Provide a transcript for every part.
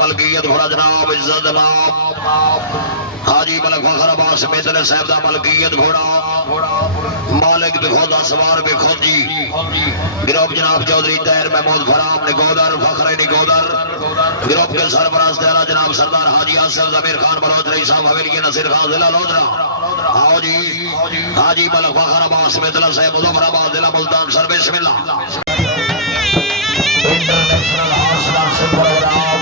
मलकियत घोड़ा जनाब इज्जत जनाब हाजी मलक फखर अब्बास मेदन साहब दा मलकियत घोड़ा मालिक भी खुद असवार भी खुद जी गिरफ्त जनाब चौधरी तैर महमूद फराम निगोदर फखर निगोदर गिरफ्त के सरफराज तेरा जनाब सरदार हाजी आसिफ जमीर खान बलोच साहब हवेली नसीर खान जिला लोधरा आओ जी हाजी मलक फखर अब्बास मेदन साहब मुजफ्फराबाद जिला मुल्तान सर बिस्मिल्लाह इंटरनेशनल हौसला से प्रोग्राम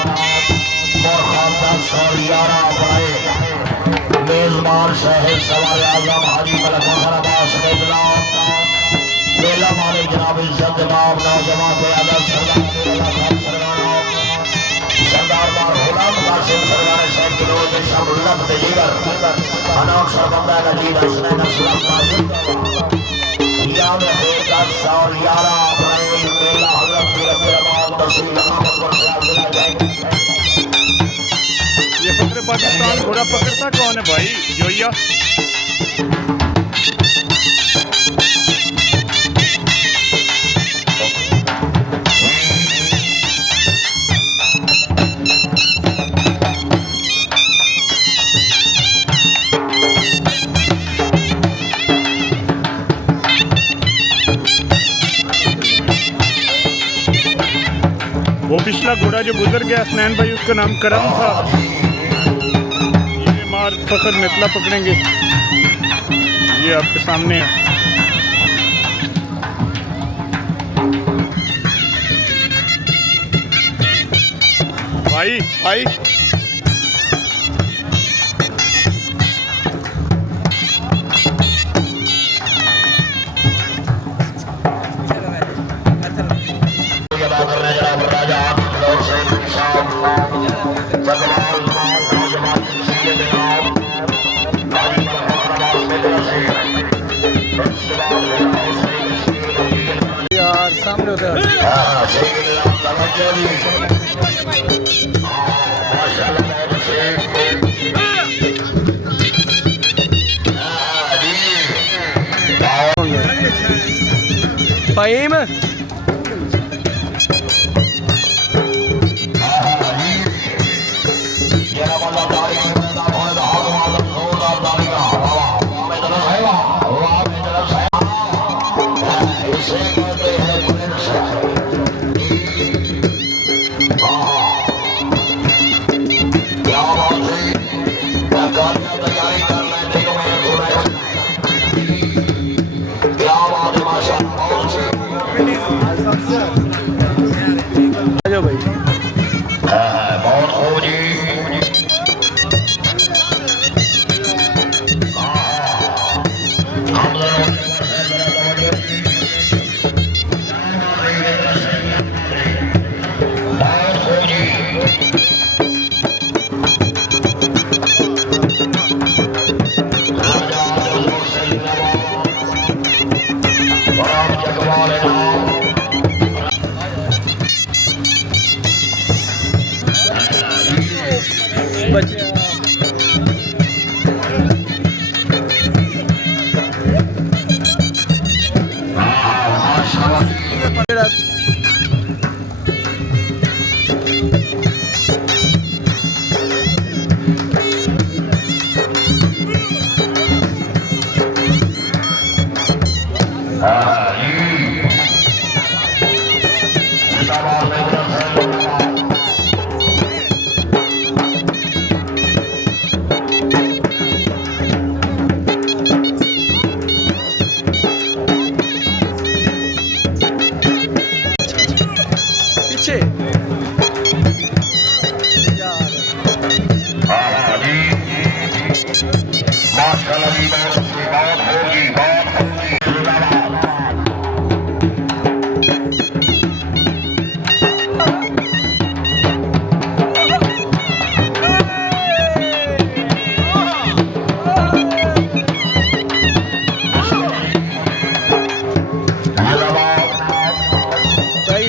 मेजबान शहर सवाल आजम हाजी मलक फखर अब्बास मेदना मेला मालिक जनाब इज्जत जनाब नौजवान सरदार बार गुलाम कासिम सरदार साहब की रोज शब लग दीगर अनोख सरबंदा नजीद हसनैन असलम माजिद याद है 10 और 11 अप्रैल मेला हजरत पीर तहसील अहमदपुर से जिला जाएगा। ये फखरे पाकिस्तान घोड़ा पकड़ता कौन है भाई? जोया वो पिछला घोड़ा जो गुजर गया हसनैन भाई उसका नाम करम था। ये मार फखर मितला पकड़ेंगे, ये आपके सामने है। भाई भाई यार सामने होता है। फ़हीम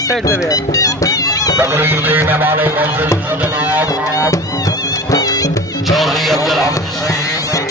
साइड पे भैया चौधरी अब्दुल हमीद साहब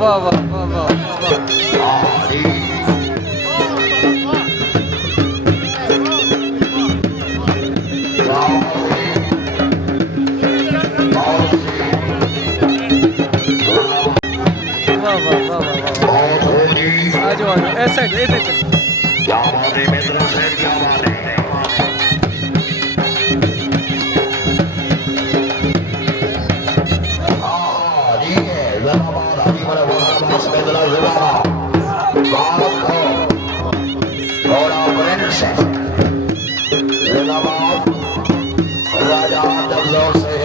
वाह वाह वाह वाह वाह। वाह वाह वाह वाह वाह। आ जाओ ऐसा साइड इधर। क्या बात है मित्र सेठ, क्या बात है। राजा जब से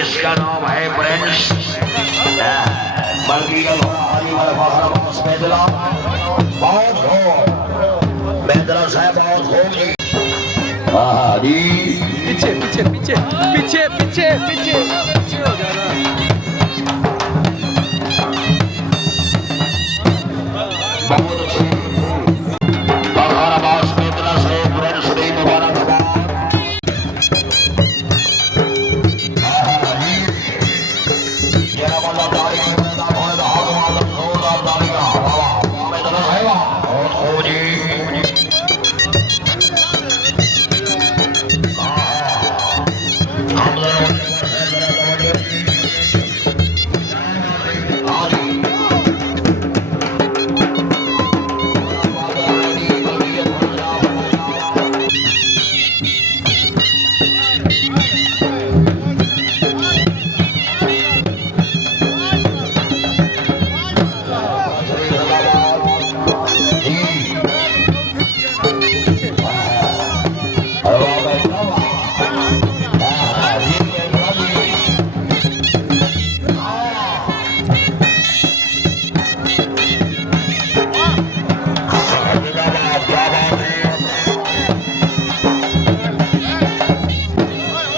इसका नाम है प्रिंस बहुत हो मेहदरा साहब, बहुत हो जी। हाँ जी, पीछे पीछे पीछे पीछे पीछे पीछे पीछे हो जाना। बहुत